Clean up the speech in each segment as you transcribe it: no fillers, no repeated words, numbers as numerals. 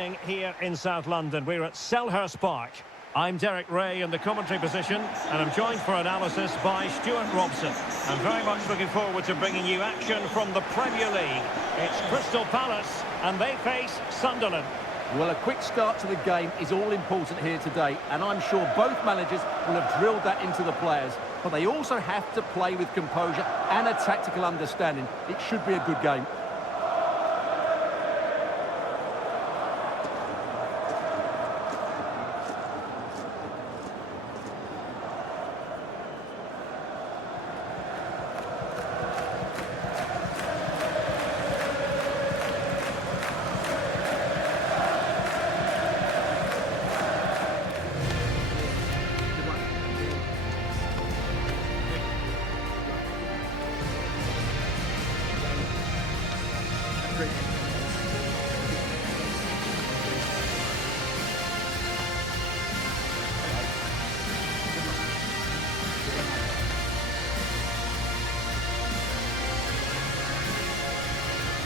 evening here in South London. We're at Selhurst Park. I'm Derek Ray in the commentary position, and I'm joined for analysis by Stuart Robson. I'm very much looking forward to bringing you action from the Premier League. It's Crystal Palace, and they face Sunderland. Well, a quick start to the game is all important here today, and I'm sure both managers will have drilled that into the players. But they also have to play with composure and a tactical understanding. It should be a good game.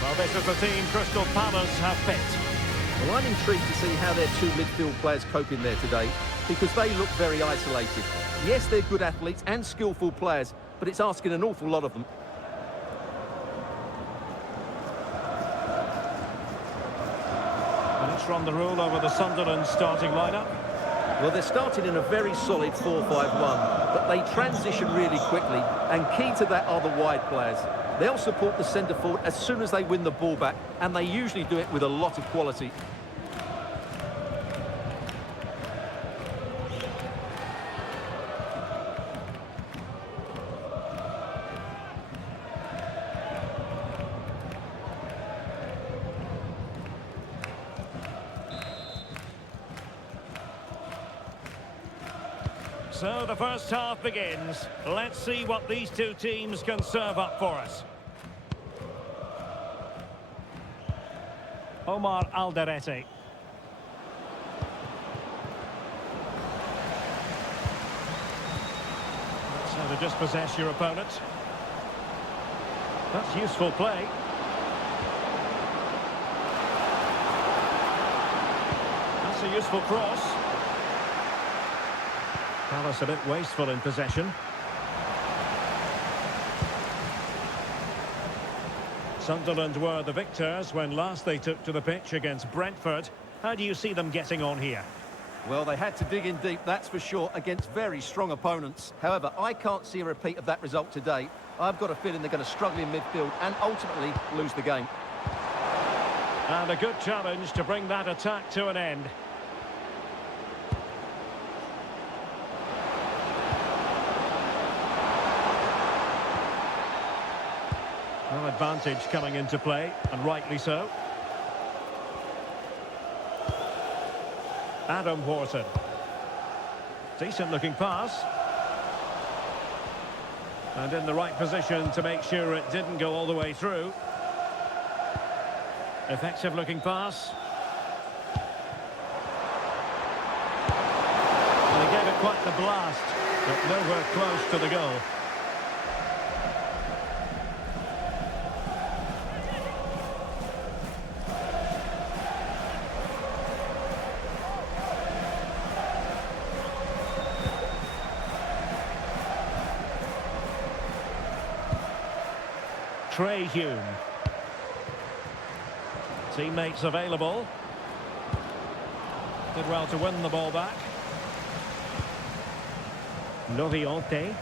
Well, this is the team Crystal Palace have picked. Well, I'm intrigued to see how their two midfield players cope in there today, because they look very isolated. Yes, they're good athletes and skillful players, but it's asking an awful lot of them. Let's run the rule over the Sunderland starting lineup. Well, they're starting in a very solid 4-5-1, but they transition really quickly, and key to that are the wide players. They'll support the centre forward as soon as they win the ball back, and they usually do it with a lot of quality. So the first half begins. Let's see what these two teams can serve up for us. Omar Alderete. That's how to dispossess your opponent. That's useful play. That's a useful cross. Palace a bit wasteful in possession. Sunderland were the victors when last they took to the pitch against Brentford. How do you see them getting on here? Well, they had to dig in deep, that's for sure, against very strong opponents. However, I can't see a repeat of that result today. I've got a feeling they're going to struggle in midfield and ultimately lose the game. And a good challenge to bring that attack to an end. Well, advantage coming into play, and rightly so. Adam Wharton. Decent looking pass. And in the right position to make sure it didn't go all the way through. Effective looking pass. And he gave it quite the blast, but nowhere close to the goal. Trey Hume. Teammates available. Did well to win the ball back. Lovionte.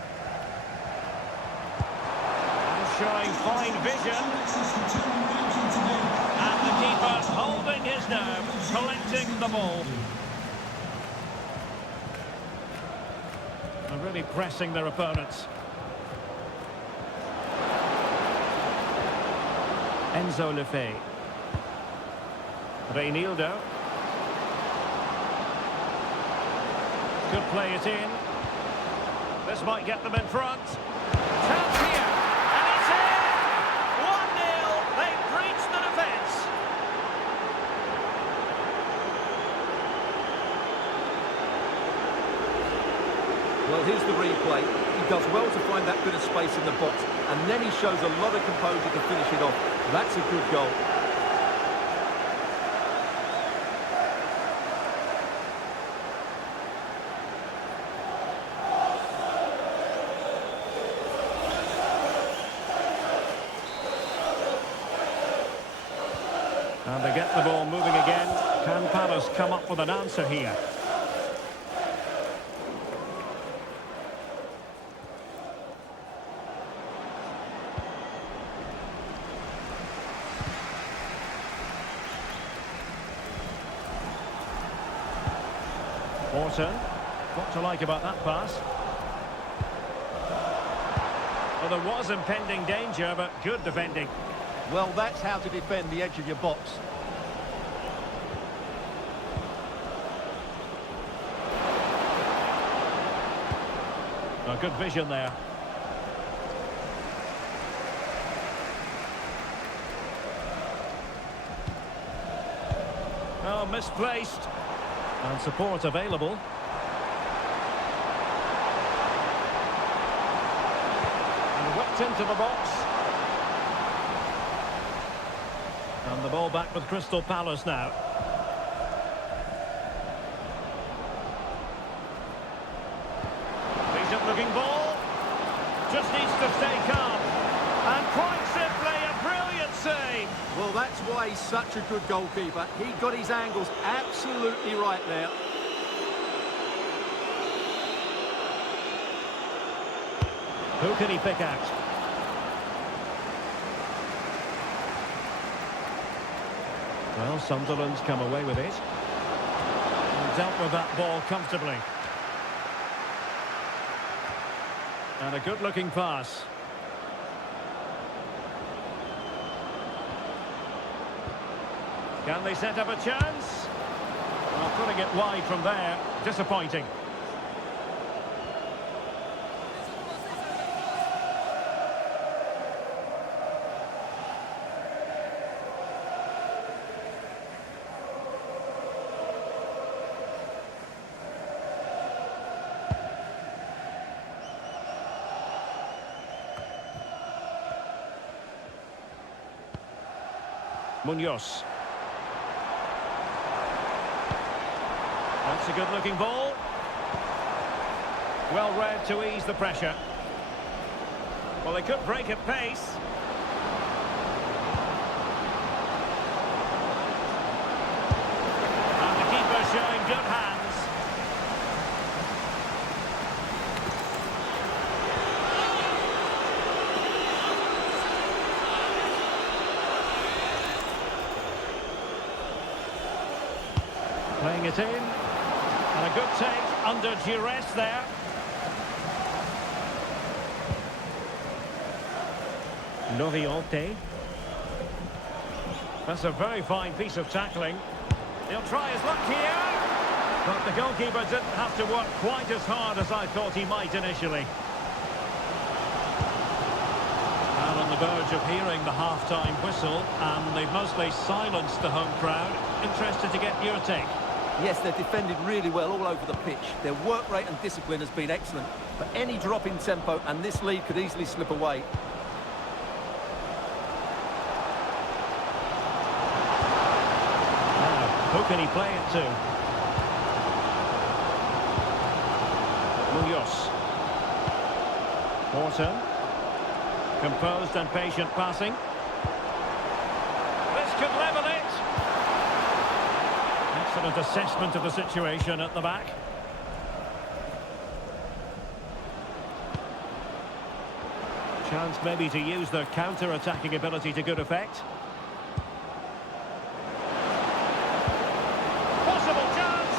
And showing fine vision. And the keeper holding his nerve, collecting the ball. And really pressing their opponents. Enzo Lefebvre. Reinildo. Could play it in. This might get them in front. Chance here. And it's in! 1-0. They've breached the defence. Well, here's the replay. He does well to find that bit of space in the box, and then he shows a lot of composure to finish it off. That's a good goal. And they get the ball moving again. Can Palace come up with an answer here? Orton. What to like about that pass? Well, there was impending danger, but good defending. Well, that's how to defend the edge of your box. A good vision there. Oh, misplaced. And support available. And whipped into the box. And the ball back with Crystal Palace now. Decent looking ball. Just needs to stay calm. And quite simply a brilliant save. Well, that's why he's such a good goalkeeper. He got his angles absolutely right there. Who can he pick out? Well, Sunderland's come away with it. And dealt with that ball comfortably. And a good-looking pass. Can they set up a chance? Well, putting it wide from there. Disappointing. Munoz. That's a good-looking ball. Well read to ease the pressure. Well, they could break at pace. And the keeper showing good hands. Playing it in. And a good take under duress there. Noviote. That's a very fine piece of tackling. He'll try his luck here. But the goalkeeper didn't have to work quite as hard as I thought he might initially. And on the verge of hearing the half-time whistle, and they've mostly silenced the home crowd. Interested to get your take. Yes, they've defended really well all over the pitch. Their work rate and discipline has been excellent. But any drop in tempo and this lead could easily slip away. Now, who can he play it to? Munoz. Orton. Composed and patient passing. This could level it. Excellent assessment of the situation at the back. Chance maybe to use their counter-attacking ability to good effect. Possible chance!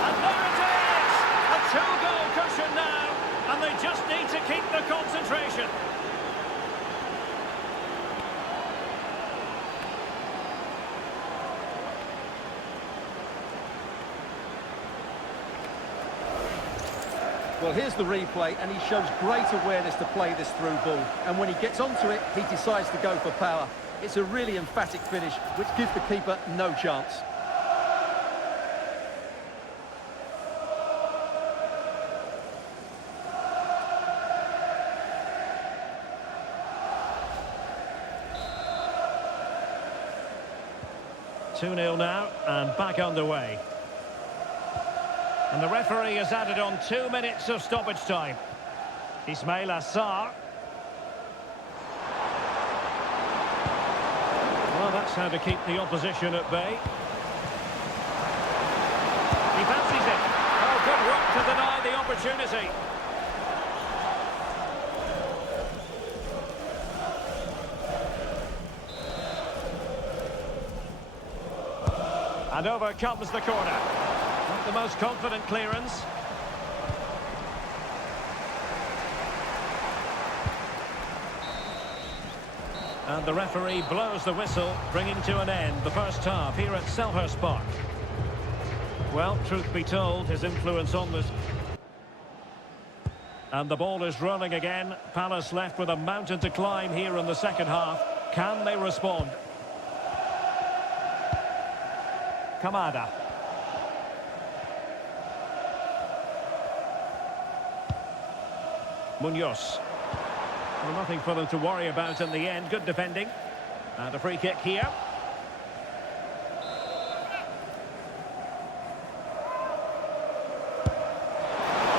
And there it is! A two-goal cushion now, and they just need to keep the concentration. Well, here's the replay, and he shows great awareness to play this through ball. And when he gets onto it, he decides to go for power. It's a really emphatic finish, which gives the keeper no chance. Two-nil now, and back underway. And the referee has added on 2 minutes of stoppage time. Ismail Assar. Well, that's thinks how to keep the opposition at bay. He fancies it. Oh, good work to deny the opportunity. And over comes the corner. Not the most confident clearance. And the referee blows the whistle, bringing to an end the first half here at Selhurst Park. Well, truth be told, his influence on this... And the ball is rolling again. Palace left with a mountain to climb here in the second half. Can they respond? Kamada. Munoz. Well, nothing for them to worry about in the end. Good defending. And a free kick here.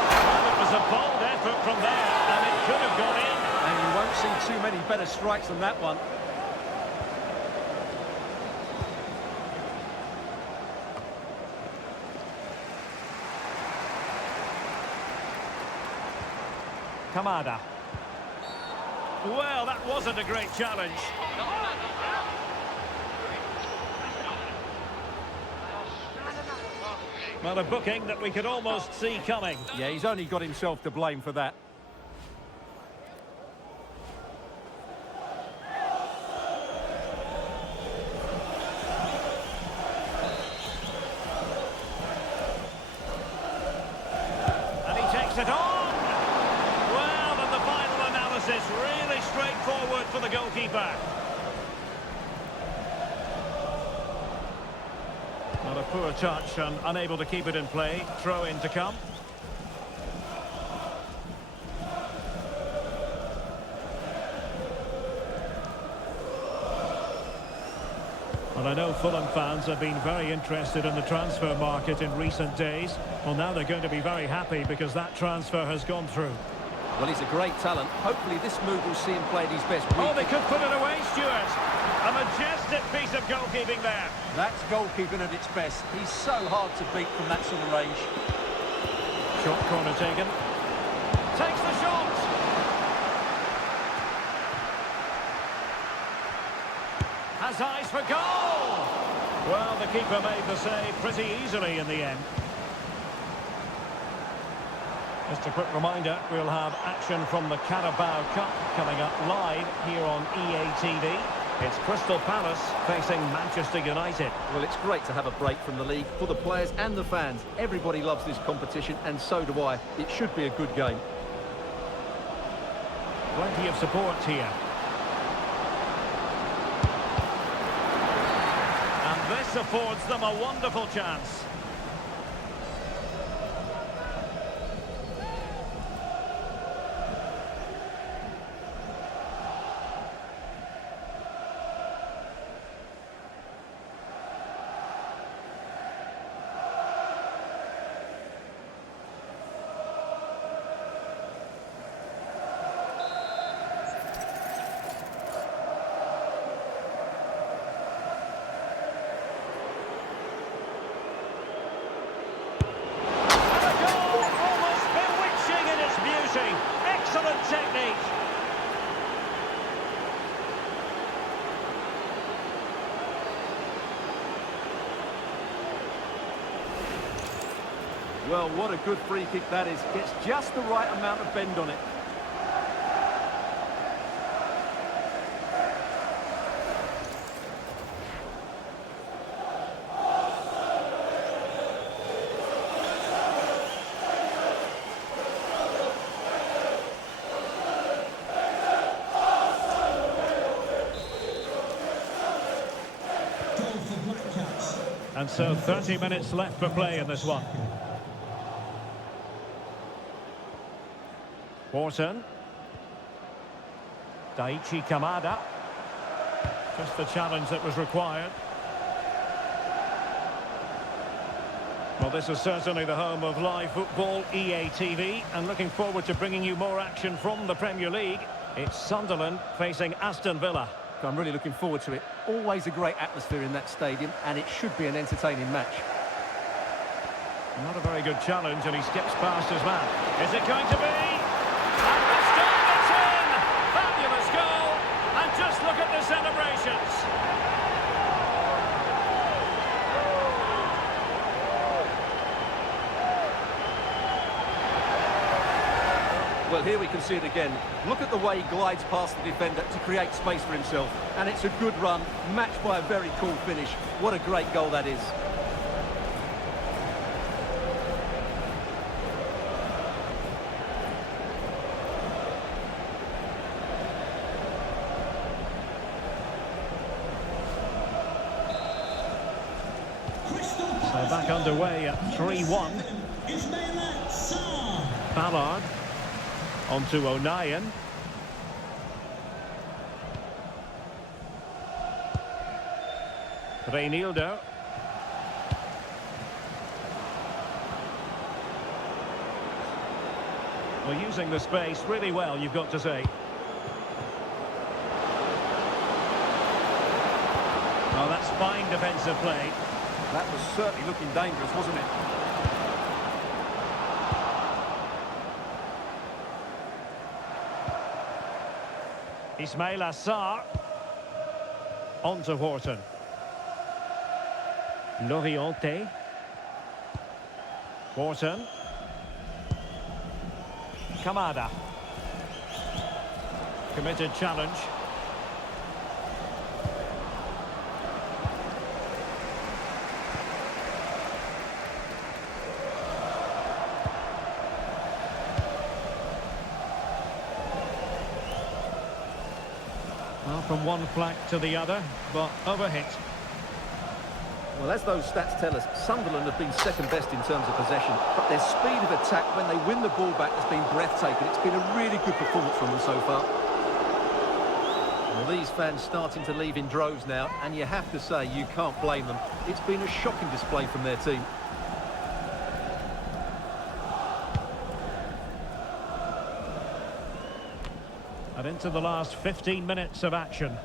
Well, it was a bold effort from there, and it could have gone in. And you won't see too many better strikes than that one. Kamada. Well, that wasn't a great challenge. Well, a booking that we could almost see coming. Yeah, he's only got himself to blame for that. And he takes it on. Really straightforward for the goalkeeper. Not a poor touch and unable to keep it in play. Throw in to come. Well, I know Fulham fans have been very interested in the transfer market in recent days. Well, now they're going to be very happy because that transfer has gone through. Well, he's a great talent. Hopefully this move will see him play at his best. Oh, they could put it away, Stuart. A majestic piece of goalkeeping there. That's goalkeeping at its best. He's so hard to beat from that sort of range. Short corner taken. Takes the shot. Has eyes for goal. Well, the keeper made the save pretty easily in the end. Just a quick reminder, we'll have action from the Carabao Cup coming up live here on EA TV. It's Crystal Palace facing Manchester United. Well, it's great to have a break from the league for the players and the fans. Everybody loves this competition, and so do I. It should be a good game. Plenty of support here. And this affords them a wonderful chance. Excellent technique. Well, what a good free kick that is. Gets just the right amount of bend on it. And so 30 minutes left for play in this one. Wharton. Daichi Kamada. Just the challenge that was required. Well, this is certainly the home of live football, EA TV, and looking forward to bringing you more action from the Premier League. It's Sunderland facing Aston Villa. I'm really looking forward to it. Always a great atmosphere in that stadium, and it should be an entertaining match. Not a very good challenge, and he skips past his man. Is it going to be? And the start it's in! Fabulous goal! And just look at the celebrations! Well, here we can see it again. Look at the way he glides past the defender to create space for himself. And it's a good run, matched by a very cool finish. What a great goal that is. So back underway at 3-1. Ballard onto O'Nien. Reinildo. Well, using the space really well, you've got to say. Oh, that's fine defensive play. That was certainly looking dangerous, wasn't it? Ismail Assar. On to Horton. Loriente. Horton. Kamada. Committed challenge. Well, from one flank to the other, but overhit. Well, as those stats tell us, Sunderland have been second best in terms of possession, but their speed of attack when they win the ball back has been breathtaking. It's been a really good performance from them so far. Well, these fans starting to leave in droves now, and you have to say you can't blame them. It's been a shocking display from their team. And into the last 15 minutes of action.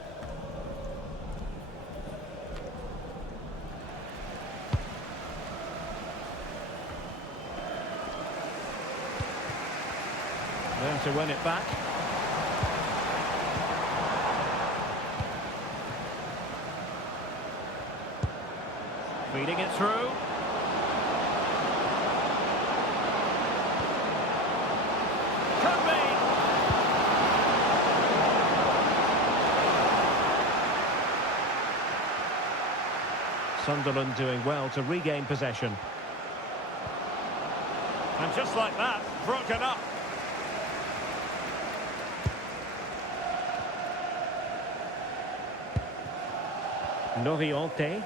There to win it back. Feeding it through. Could be. Sunderland doing well to regain possession. And just like that, broken up. Loriente.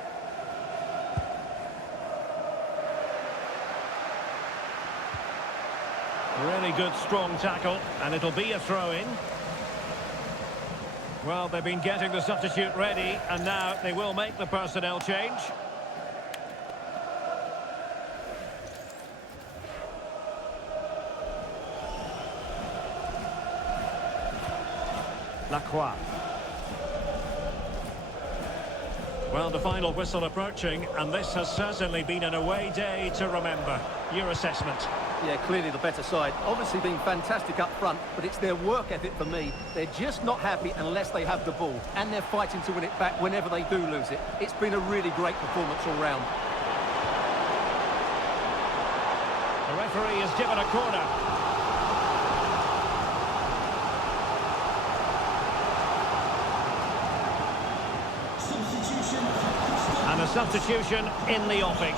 Really good strong tackle, and it'll be a throw-in. Well, they've been getting the substitute ready, and now they will make the personnel change. Lacroix. Well, the final whistle approaching, and this has certainly been an away day to remember. Your assessment? Yeah, clearly the better side. Obviously been fantastic up front, but it's their work ethic for me. They're just not happy unless they have the ball, and they're fighting to win it back whenever they do lose it. It's been a really great performance all round. The referee has given a corner. And a substitution in the offing.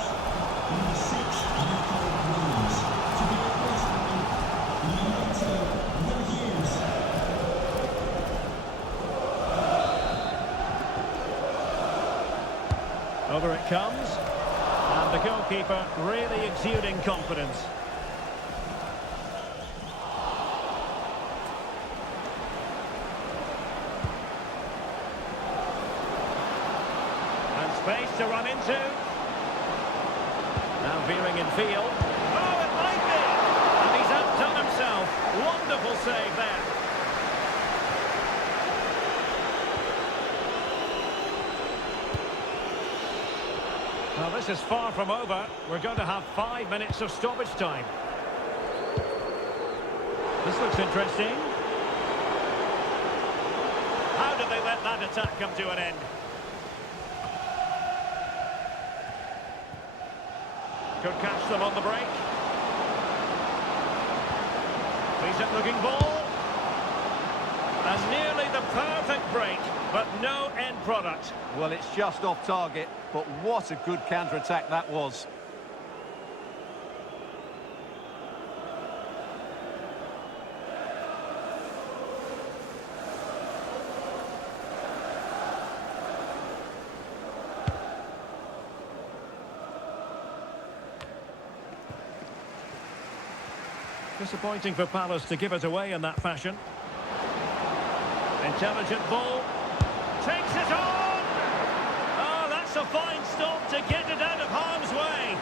Over it comes. And the goalkeeper really exuding confidence. Space to run into. Now veering in field. Oh, it might be! And he's outdone himself. Wonderful save there. Well, this is far from over. We're going to have 5 minutes of stoppage time. This looks interesting. How did they let that attack come to an end? Could catch them on the break. Decent looking ball. And nearly the perfect break, but no end product. Well, it's just off target, but what a good counter-attack that was. Disappointing for Palace to give it away in that fashion. Intelligent ball. Takes it on! Oh, that's a fine stop to get it out of harm's way.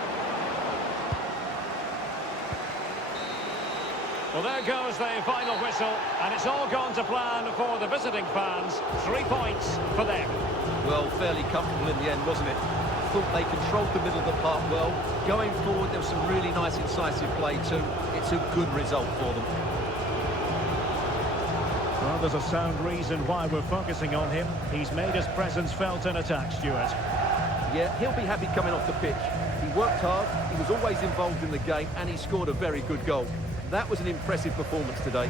Well, there goes the final whistle, and it's all gone to plan for the visiting fans. 3 points for them. Well, fairly comfortable in the end, wasn't it? Thought they controlled the middle of the park well. Going forward, there was some really nice incisive play too. It's a good result for them. Well, there's a sound reason why we're focusing on him. He's made his presence felt in attack, Stuart. Yeah, he'll be happy coming off the pitch. He worked hard, he was always involved in the game, and he scored a very good goal. That was an impressive performance today.